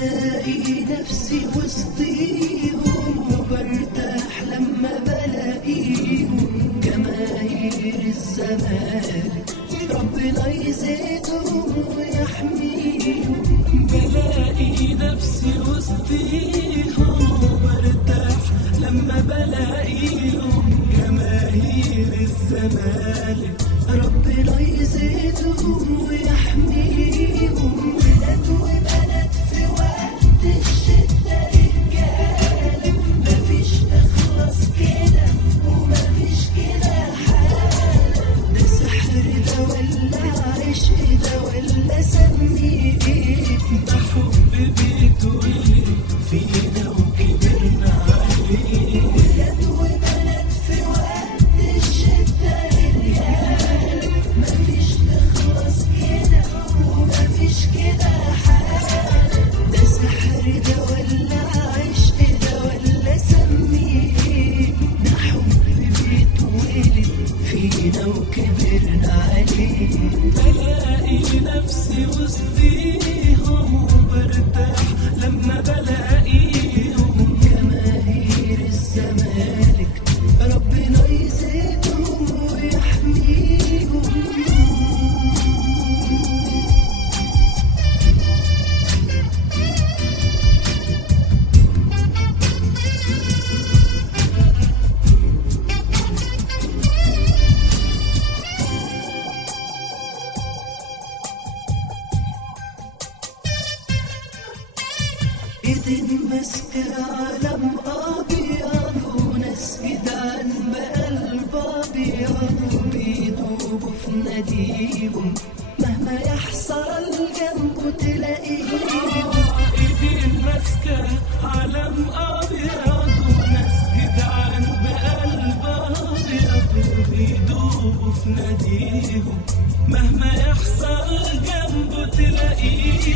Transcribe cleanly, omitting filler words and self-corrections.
بلاقي نفسي وسطيهم وبرتاح لما بلاقيهم جماهير الزمالك ربنا يزيدهم ويحميهم. بلاقي نفسي وسطيهم وبرتاح لما بلاقيهم جماهير الزمالك ربنا يزيدهم ويحميهم. ولاد وبنات في وقت الشدة رجالة مفيش اخلص كده ومفيش كده حالة. ده سحر ده ولا عشق ده ولا سميه ايه؟ ده حب بيتولد فينا وكبرنا عليه. ولاد وبنات في وقت الشدة رجالة مفيش اخلص كده ومفيش كده حالة. ده سحر ده ولا عشق ده ولا سميه ايه؟ ده حب بيتولد فينا وكبرنا عليه. بلاقي نفسي وسطيهم وبرتاح لما بلاقيهم جماهير الزمالك ربنا يزيدهم ويحميهم. ايدين ماسكة علم ابيض وناس جدعان بقلب ابيض بيدوبوا في ناديهم مهما يحصل جنبه تلاقيهم. ايدين ماسكة علم ابيض وناس جدعان بقلب ابيض بيدوبوا في ناديهم مهما يحصل جنبه تلاقيهم.